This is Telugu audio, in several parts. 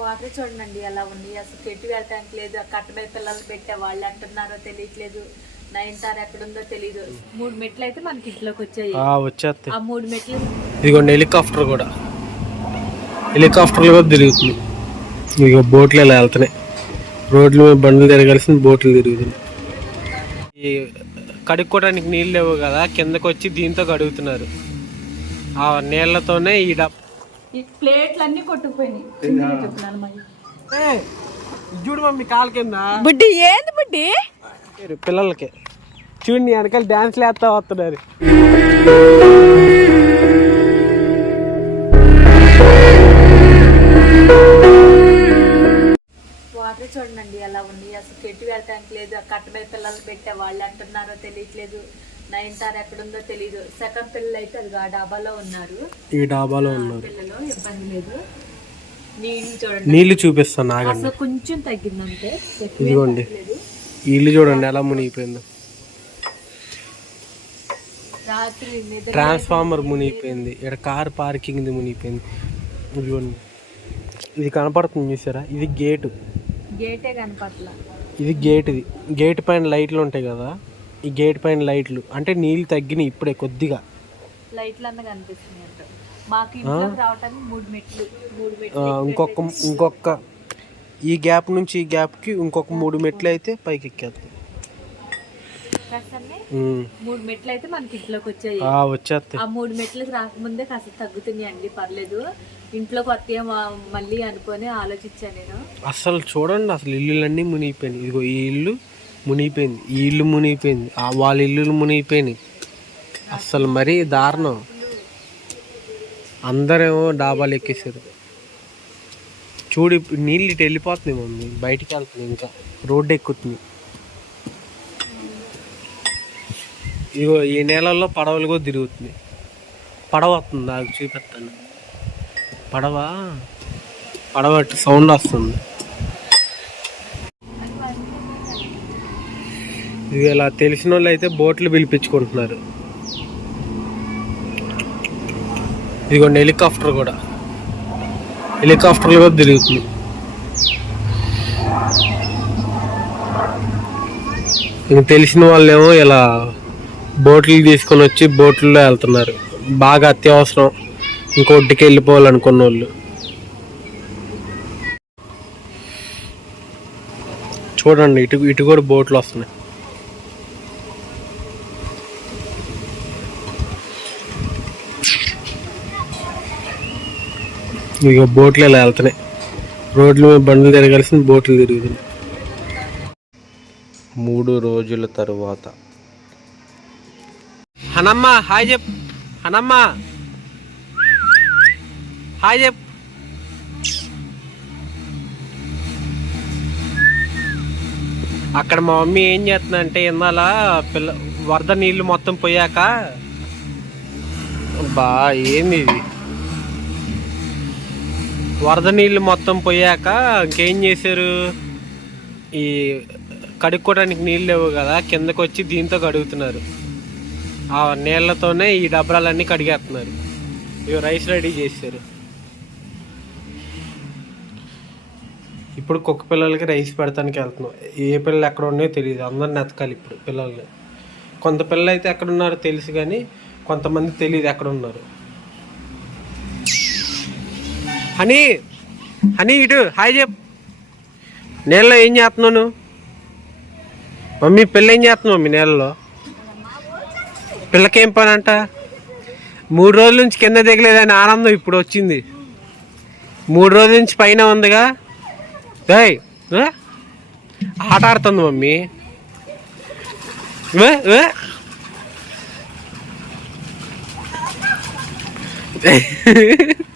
వాటర్ చూడండి ఎలా ఉంది. అసలు పెట్టి వెళ్ళటానికి లేదు ఆ కట్టబై పిల్లలు పెట్టే వాళ్ళు అంటున్నారో తెలియట్లేదు. నైన్తార్ ఎక్కడుందో తెలియదు మూడు మెట్లు అయితే మనకి ఇంట్లోకి వచ్చాయి. వచ్చేస్తాయి. ఆ మూడు మెట్లు ఇదిగోండి హెలికాప్టర్ కూడా. హెలికాప్టర్లు కూడా తిరుగుతుంది ఇదిగో బోట్లు ఇలా వెళ్తున్నాయి. రోడ్ల మీద బండ్లు తిరగాల్సిన బోట్లు తిరుగుతున్నాయి. ఈ కడుక్కోవడానికి నీళ్ళు లేవు కదా కిందకు వచ్చి దీంతో కడుగుతున్నారు. ఆ నీళ్ళతోనే ఈ డబ్ ఈ ప్లేట్లు అన్ని కొట్టుకుపోయినాయి చెప్తున్నాను మరి. చూడు మమ్మీ కాలు కింద. బుడ్డి ఏంది బుడ్డి? పిల్లలకి. చూడండి వెనకాల డాన్స్ లేస్తా వస్తున్నారు. వాటర్ చూడండి ఎలా ఉంది? అసలు పెట్టి వెళ్ళటానికి లేదు ఆ కట్టబై పిల్లలు పెట్టే వాళ్ళు అంటున్నారో తెలియట్లేదు. నైన్తార్ ఎక్కడుందో తెలియదు సెకండ్ పిల్లలు అయితే అది ఆ డాబాలో ఉన్నారు. ఈ డాబాలో ఉన్నారు. పిల్లలు ఇబ్బంది లేదు. నీళ్ళు చూడండి. నీళ్ళు చూపిస్తాను ఆగండి. అసలు కొంచెం తగ్గిందంటే ఇదిగోండి. ఇల్లు చూడండి ఎలా మునిగిపోయిందో. ట్రాన్స్ఫార్మర్ మునిగిపోయింది. ఇక్కడ కార్ పార్కింగ్ మునిగిపోయింది. ఇదిగోండి. ఇది కనపడుతుంది చూసారా? ఇది గేటు. గేటే కనపట్ల. ఇది గేట్ ఇది గేట్ పైన లైట్లు ఉంటాయి కదా. ఈ గేట్ పైన లైట్లు. అంటే నీళ్ళు తగ్గినాయి ఇప్పుడే కొద్దిగా. లైట్లు అన్న కనిపిస్తున్నాయి అంట. మాకు ఇంట్లోకి రావటానికి మూడు మెట్లు మూడు మెట్లు ఆ, ఇంకొక ఇంకొక ఈ గ్యాప్ నుంచి ఈ గ్యాప్కి ఇంకొక మూడు మెట్లు అయితే పైకి ఉమ్. మూడు మెట్లు అయితే మనకి ఇంట్లోకి వచ్చాయి. ఆ, వచ్చేస్తాయి. ఆ మూడు మెట్లకు రాకముందే కాస్త తగ్గుతున్నాయి అండి పర్లేదు. ఇంట్లోకి వస్తే మళ్ళీ అనుకొని ఆలోచించాను నేను. అసలు చూడండి అసలు ఇల్లులన్నీ మునిగిపోయినాయి. ఇదిగో ఈ ఇల్లు మునిగిపోయింది. ఈ ఇల్లు మునిగిపోయింది. వాళ్ళ ఇల్లులు మునిగిపోయినాయి. అసలు మరీ దారుణం. అందరేమో డాబాలు ఎక్కేసారు చూడు ఇప్పుడు నీళ్ళు ఇటు వెళ్ళిపోతుంది మమ్మీ. బయటికి వెళ్తుంది ఇంకా. రోడ్డు ఎక్కుతుంది ఇగో ఈ నెలల్లో పడవలు కూడా తిరుగుతుంది పడవ వస్తుంది నాకు చూపెత్తాను పడవ? పడవ సౌండ్ వస్తుంది ఇది ఇలా తెలిసిన వాళ్ళు అయితే బోట్లు పిలిపించుకుంటున్నారు. ఇదిగోండి హెలికాప్టర్ కూడా. హెలికాప్టర్లు కూడా తిరుగుతుంది ఇంక తెలిసిన వాళ్ళేమో ఇలా బోట్లు తీసుకొని వచ్చి బోట్లలో వెళ్తున్నారు. బాగా అత్యవసరం. ఇంకొడ్డుకి వెళ్ళిపోవాలనుకున్న వాళ్ళు చూడండి ఇటు ఇటు కూడా బోట్లు వస్తున్నాయి. ఇక బోట్లు ఇలా వెళ్తున్నాయి. రోడ్ల మీద బండ్లు తిరగాల్సిన బోట్లు తిరుగుతున్నాయి మూడు రోజుల తరువాత. హనమ్మ హాయ్ చెప్ హనమ్మ. హాయ్ చెప్ అక్కడ మా మమ్మీ ఏం చేస్తుంది అంటే ఇందాల పిల్ల వరద నీళ్ళు మొత్తం పోయాక బా ఏంది ఇది? వరద నీళ్ళు మొత్తం పోయాక ఇంకేం చేశారు? ఈ కడుక్కోవడానికి నీళ్ళు లేవు కదా కిందకు వచ్చి దీంతో కడుగుతున్నారు. ఆ నీళ్ళతోనే ఈ డబ్రాలన్నీ కడిగేస్తున్నారు. ఇవి రైస్ రెడీ చేశారు. ఇప్పుడు కుక్క పిల్లలకి రైస్ పెడతానికి వెళ్తున్నాం. ఏ పిల్లలు ఎక్కడ ఉన్నాయో తెలియదు. అందరిని ఎతకాలి ఇప్పుడు పిల్లల్ని. కొంత పిల్లలు అయితే ఎక్కడ ఉన్నారో తెలుసు కానీ కొంతమంది తెలియదు ఎక్కడ ఉన్నారు. హనీ హనీ ఇటు హాయ్ చెప్ నీళ్ళలో ఏం చేస్తున్నావు నువ్వు? మమ్మీ పిల్ల ఏం చేస్తున్నావు మీ నీళ్ళలో పిల్లకేం పని అంట మూడు రోజుల నుంచి కింద దిగలేదని ఆనందం ఇప్పుడు వచ్చింది. మూడు రోజుల నుంచి పైన ఉందిగా. దయ్ ఏ? ఆట ఆడుతుంది మమ్మీ. ఏ?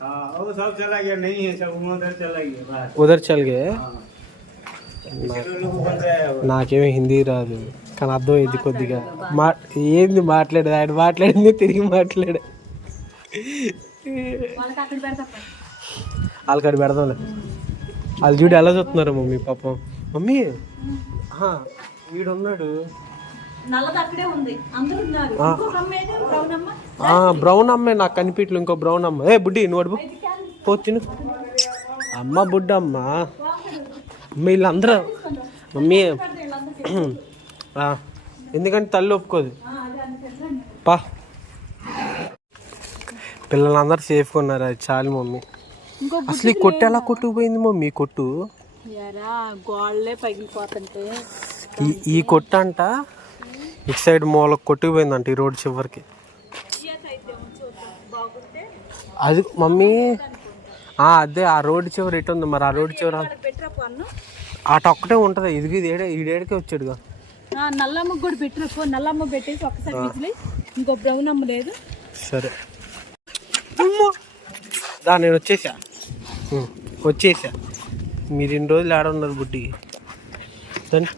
हाँ वो सब चला गया नहीं है सब उधर चला गया बाहर ఉదర్ చల్గే किसी लोग बोल रहे हैं वो। నాకేమీ హిందీ రాదు కానీ అర్థమైంది కొద్దిగా మా ఏంది మాట్లాడేది ఆయన మాట్లాడింది తిరిగి మాట్లాడే వాళ్ళకి అక్కడ పెడతాం వాళ్ళకాడ పెడదాంలే వాళ్ళు చూడు ఎలా చూస్తున్నారు మమ్మీ పాపం మమ్మీ ఆహా, వీడున్నాడు బ్రౌన్ అమ్మ నాకు కనిపించలు ఇంకో బ్రౌన్ అమ్మ ఏ బుడ్డి నువ్వు పో తిను. అమ్మ బుడ్డ అమ్మ అమ్మ వీళ్ళందరూ మమ్మీ ఎందుకంటే తల్లి ఒప్పుకోదు. పా. పిల్లలందరూ సేఫ్గా ఉన్నారు. అది చాలు మమ్మీ. అసలు ఈ కొట్టు ఎలా కొట్టుకుపోయింది మమ్మీ కొట్టు? ఈ కొట్టు అంట ఇటు సైడ్ మూల కొట్టుకుపోయిందంట ఈ రోడ్ చివరికి. అది మమ్మీ అదే ఆ రోడ్ చివరి ఎటు ఉంది మరి ఆ రోడ్ చివర అటు ఒక్కటే ఉంటుంది ఇది ఏడే ఈడేడికే వచ్చాడుగా. నల్లమ్మ కూడా పెట్టిన పో నల్లమ్మ పెట్టేసి ఒక్కసారి ఇంకో బ్రౌన్ అమ్మ లేదు. సరే. దా నేను వచ్చేసా. వచ్చేసా. మీరు ఇన్ని రోజులు ఆడ ఉన్నారు బుడ్డి రండి.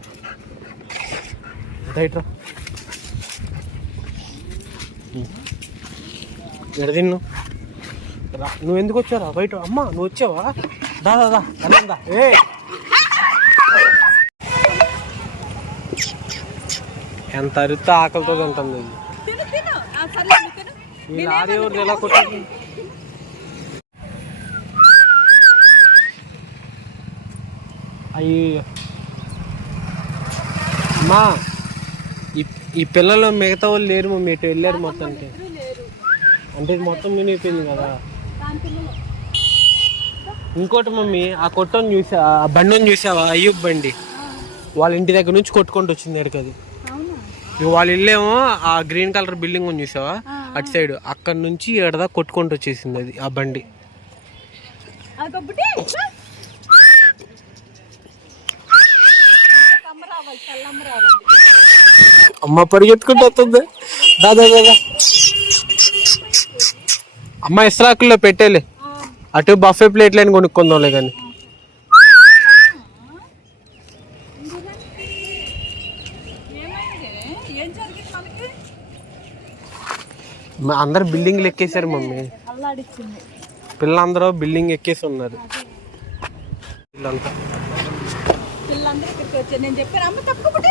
రైట్ రా. ఉం. ఎడ తిన్ను? రా నువ్వు ఎందుకు వచ్చారా బయట. అమ్మ నువ్వు వచ్చావా? దా ఏ! ఎంత అరిస్తే ఆకలితో తింటుంది తిను ఈ లారీ ఎలా కొట్టింది? అయ్యో. అమ్మా. ఈ పిల్లలు మిగతా వాళ్ళు లేరు మమ్మీ ఎటు వెళ్ళారు మొత్తానికి అంటే. ఇది మొత్తం మినిగిపోయింది కదా. దాని పిల్లలు ఇంకోటి మమ్మీ ఆ కొట్టని చూసా ఆ బండిని చూసావా అయ్యూబ్ బండి? వాళ్ళ ఇంటి దగ్గర నుంచి కొట్టుకుంటూ వచ్చింది ఎక్కడికి అది. ఇక వాళ్ళ ఇల్లేమో ఆ గ్రీన్ కలర్ బిల్డింగ్ ఉంది చూసావా? అటు సైడ్. అక్కడ నుంచి ఎడదా కొట్టుకుంటూ వచ్చేసింది అది ఆ బండి. రావాలి. అమ్మ పరిగెత్తుకుంటూ వస్తుంది. దాదా దాదా అమ్మ ఇస్రాకుల్లో పెట్టేలే. అటు బఫే ప్లేట్లని కొనుక్కుందాంలే కానీ అందరు బిల్డింగ్లు ఎక్కేసారు మమ్మీ. పిల్లలందరూ బిల్డింగ్ ఎక్కేసి ఉన్నారు. వీళ్ళంతా పిల్లలందరూ ఇక్కడికి వచ్చారు. నేను చెప్పాను అమ్మ తప్పుకోబట్టే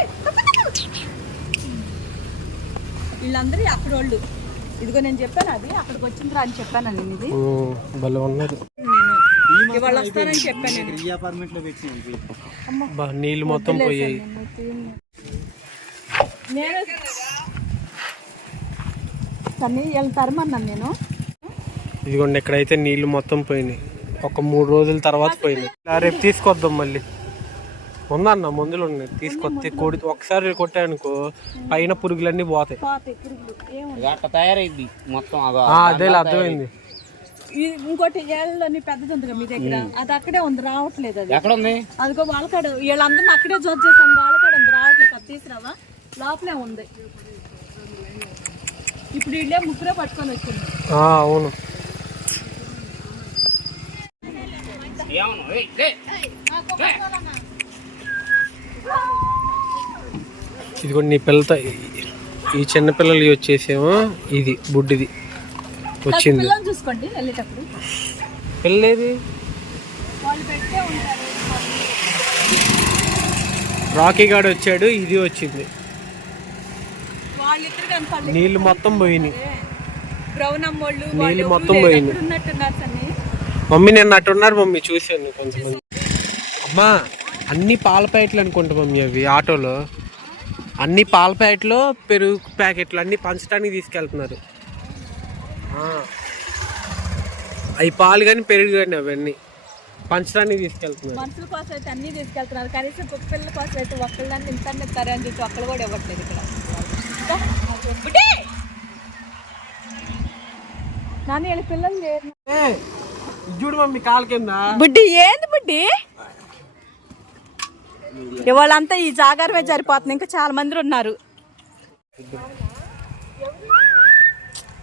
వీళ్ళందరూ అక్కడ వాళ్ళు. ఇదిగో నేను చెప్పాను అది అక్కడికి వచ్చిందిరా అని చెప్పాను నేను ఇది. భలే ఇవాళ వస్తానని చెప్పాను నీళ్ళు మొత్తం పోయాయి నేను తరమన్నాను నేను. ఇదిగోండి ఎక్కడైతే నీళ్ళు మొత్తం పోయినాయి. ఒక మూడు రోజుల తర్వాత పోయినాయి. రేపు తీసుకొద్దాం మళ్ళీ. ఉందన్న మందులు ఉన్నాయి. తీసుకొస్తే కొడి ఒకసారి కొట్టానుకో పైన పురుగులన్నీ పోతాయి. తయారైంది మొత్తం అదే అర్థమైంది. ఇది ఇంకోటి ఏళ్ళని పెద్దది ఉంది మీ దగ్గర. అది అక్కడే ఉంది రావట్లేదు అది. ఎక్కడ ఉంది? అదిగో వాళ్ళకాడ వీళ్ళందరినీ అక్కడే జోక్ చేశాను వాళ్ళకాడ ఉంది రావట్లేదు. అది తీసురావా లోపలే ఉంది. ఇప్పుడు వీళ్ళే ముగ్గురే పట్టుకొని వచ్చింది. ఆ, అవును. ఏమను? ఇది కూడా నీ పిల్లతో ఈ చిన్న పిల్లలు వచ్చేసేమో ఇది బుడ్డిది. వచ్చింది. చూసుకోండి వెళ్ళేటప్పుడు. పిల్లేది? వాళ్ళు పెట్టే ఉంటారు. రాకీ గాడు వచ్చాడు ఇది వచ్చింది. నీళ్ళు మొత్తం పోయినాయి. నీళ్ళు మొత్తం పోయినాయి. మమ్మీ నేను అట్టున్నారు మమ్మీ చూశాను కొంతమంది. అమ్మా అన్ని పాల ప్యాకెట్లు అనుకుంటా మమ్మీ అవి ఆటోలో. అన్ని పాల ప్యాకెట్లు పెరుగు ప్యాకెట్లు అన్ని పంచడానికి తీసుకెళ్తున్నారు. అవి పాలు కానీ పెరుగు కానీ అవన్నీ పంచడానికి తీసుకెళ్తున్నారు. మనుషుల కోసం అయితే అన్ని తీసుకెళ్తున్నారు. కనీసం పిల్లల కోసం అయితే ఒక్కళ్ళని ఇంత ఇస్తారు అని చెప్పి ఒక్కళ్ళు కూడా ఇవ్వట్లేదు ఇక్కడ! నాన్న వీళ్ళ పిల్లలు చూడు మమ్మీ కాలు కింద. బుడ్డి ఏంది బుడ్డి? ఇవాళంతా ఈ జాగారమే సరిపోతుంది ఇంకా చాలా మంది ఉన్నారు.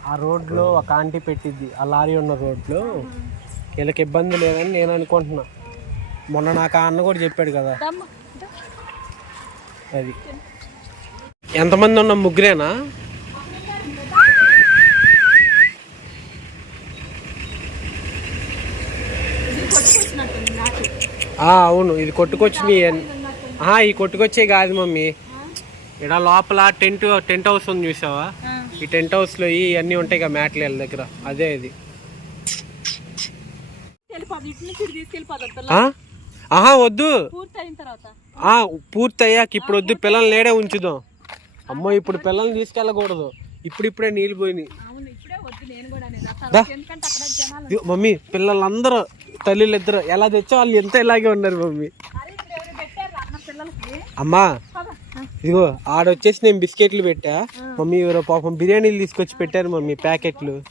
ఆ రోడ్లో ఒక ఆంటీ పెట్టిద్ది. ఆ లారీ ఉన్న రోడ్లో వీళ్ళకి ఇబ్బంది లేదని నేను అనుకుంటున్నా. మొన్న నాకు ఆ అన్న కూడా చెప్పాడు కదా. అది. ఎంతమంది ఉన్న ముగ్గురేనా? అవును ఇది కొట్టుకొచ్చి ఈ కొట్టుకొచ్చే కాదు మమ్మీ. ఇక్కడ లోపల టెంట్ టెంట్ హౌస్ ఉంది చూసావా. ఈ టెంట్ హౌస్లో ఇవన్నీ ఉంటాయి కదా మ్యాట్లు వీళ్ళ దగ్గర. అదే ఇది? ఆహా వద్దు. పూర్తి అయిన తర్వాత. ఆ పూర్తి అయ్యాక ఇప్పుడు వద్దు పిల్లల్ని నేడే ఉంచుదాం. అమ్మో ఇప్పుడు పిల్లల్ని తీసుకెళ్ళకూడదు. ఇప్పుడు ఇప్పుడే నీళ్ళు పోయినాయి మమ్మీ పిల్లలందరూ తల్లిలు ఇద్దరు ఎలా తెచ్చో వాళ్ళు ఎంత ఇలాగే ఉన్నారు మమ్మీ అరే ఇక్కడ ఎవరు పెట్టారు అన్న పిల్లలకి అమ్మా. ఇదిగో ఆడొచ్చేసి నేను బిస్కెట్లు పెట్టా. మమ్మీ ఎవరో పాపం బిర్యానీలు తీసుకొచ్చి పెట్టారు మమ్మీ ప్యాకెట్లు.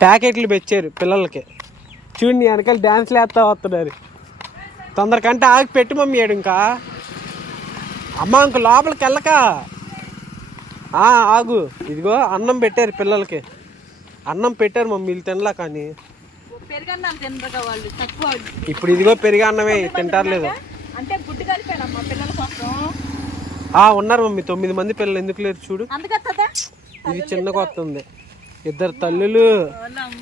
ప్యాకెట్లు పెట్టారు పిల్లలకి. చూడండి వెనకాల డ్యాన్స్లు వేస్తా వస్తున్నారు. తొందరకంటే ఆగి పెట్టి మమ్మీ ఏడు ఇంకా. అమ్మ ఇంక లోపలికి వెళ్ళక. ఆగు. ఇదిగో అన్నం పెట్టారు పిల్లలకి. అన్నం పెట్టారు మమ్మీ వీళ్ళు తినలా కానీ. పెరుగన్నాను తినరుగా వాళ్ళు తక్కువ ఇప్పుడు ఇదిగో పెరిగి అన్నమే తింటారు అంటే గుడ్డు కలిపానమ్మా పిల్లల కోసం. ఆ ఉన్నారు మమ్మీ తొమ్మిది మంది పిల్లలు ఎందుకు లేరు చూడు. ఇది చిన్న కొత్త ఉంది. ఇద్దరు తల్లులు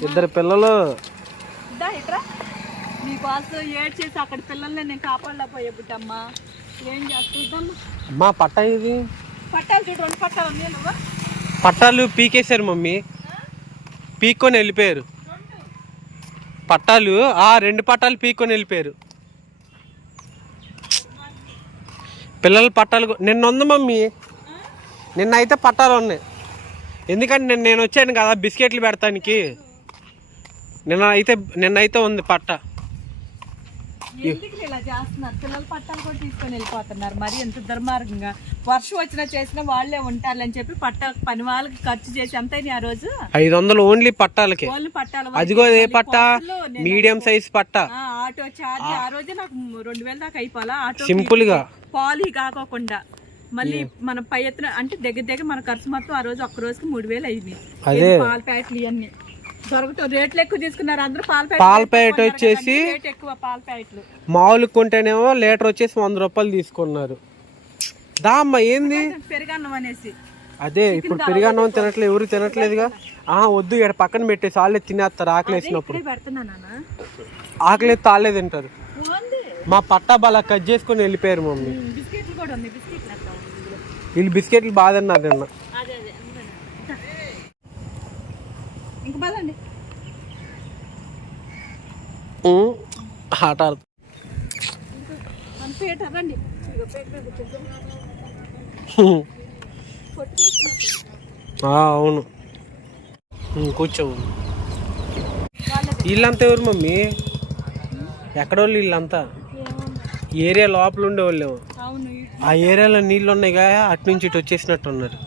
ఇద్దరు పిల్లలు. దా ఇట్రా నీ కోసం ఏడ్ చేసి అక్కడ పిల్లల్ని నేను కాపాడలేకపోయే బిడ్డమ్మా. ఏం చేస్తుందమ్మా అమ్మా పట్ట ఇది. పట్టాలు చూడు రెండు పట్టాలు పట్టాలు పీకేశారు మమ్మీ. పీక్కొని వెళ్ళిపోయారు. పట్టాలు ఆ రెండు పట్టాలు పీక్కొని వెళ్ళిపోయారు. పిల్లల పట్టాలు నిన్న ఉంది మమ్మీ. నిన్న అయితే పట్టాలు ఉన్నాయి. ఎందుకంటే నిన్న నేను వచ్చాను కదా బిస్కెట్లు పెడతానికి. నిన్న అయితే నిన్న అయితే ఉంది పట్ట. ఎందుకు ఇలా చేస్తున్నారు? పిల్లల పట్టాలు కూడా తీసుకొని వెళ్ళిపోతున్నారు. మరి ఎంత దుర్మార్గంగా. వర్షం వచ్చినా చేసినా వాళ్ళే ఉంటారని చెప్పి పట్ట పని వాళ్ళకి ఖర్చు చేసి అయినాయి ఆ రోజు? ఐదు వందలు ఓన్లీ పట్టాలకి. వాళ్ళు పట్టాల అదిగో ఏ పట్ట మీడియం సైజ్ పట్ట. ఆ, ఆటో ఛార్జ్ ఆ. రోజే నాకు రెండు వేల దాకా అయిపోవాలా? ఆటో సింపుల్గా. పాలు కాకోకుండా. మళ్ళీ మన పై ఎత్తున అంటే దగ్గర దగ్గర మన ఖర్చు మొత్తం ఆ రోజు ఒక్క రోజుకి మూడు వేలు అయింది. పాల ప్యాకెట్లు ఇవన్నీ. దొరకటం. రేట్లు ఎక్కువ తీసుకున్నారు. అందరూ పాల పాల ప్యాకెట్ వచ్చేసి ఎక్కువ పాల ప్యాకెట్లు. మామూలు కొంటేనేమో లీటర్ వచ్చేసి వంద రూపాయలు తీసుకున్నారు. దా అమ్మ ఏంది పెరుగన్నం అనేసి. అదే ఇప్పుడు పెరిగాన్నం తినట్లేదు ఎవరు తినట్లేదుగా? ఆ వద్దు ఇక్కడ పక్కన పెట్టేసి వాళ్ళే తినేస్తారు ఆకలి వేసినప్పుడు ఆకలి తాళ్ళే తింటారు. మా పట్టా బాగా కట్ చేసుకొని వెళ్ళిపోయారు మమ్మీ. వీళ్ళు బిస్కెట్లు బాగా తిన్నారు నిన్న అదే అదే అందుకనే. ఇంకా. ఇంక పదండి. ఆట పేట రండి. అవును. కూర్చోవు వీళ్ళంతా ఎవరు మమ్మీ? ఎక్కడోళ్ళు వీళ్ళంతా ఏరియా లోపల ఉండేవాళ్ళేమో. ఇటు ఆ ఏరియాలో నీళ్ళు ఉన్నాయి కదా అటు నుంచి ఇటు వచ్చేసినట్టు ఉన్నారు.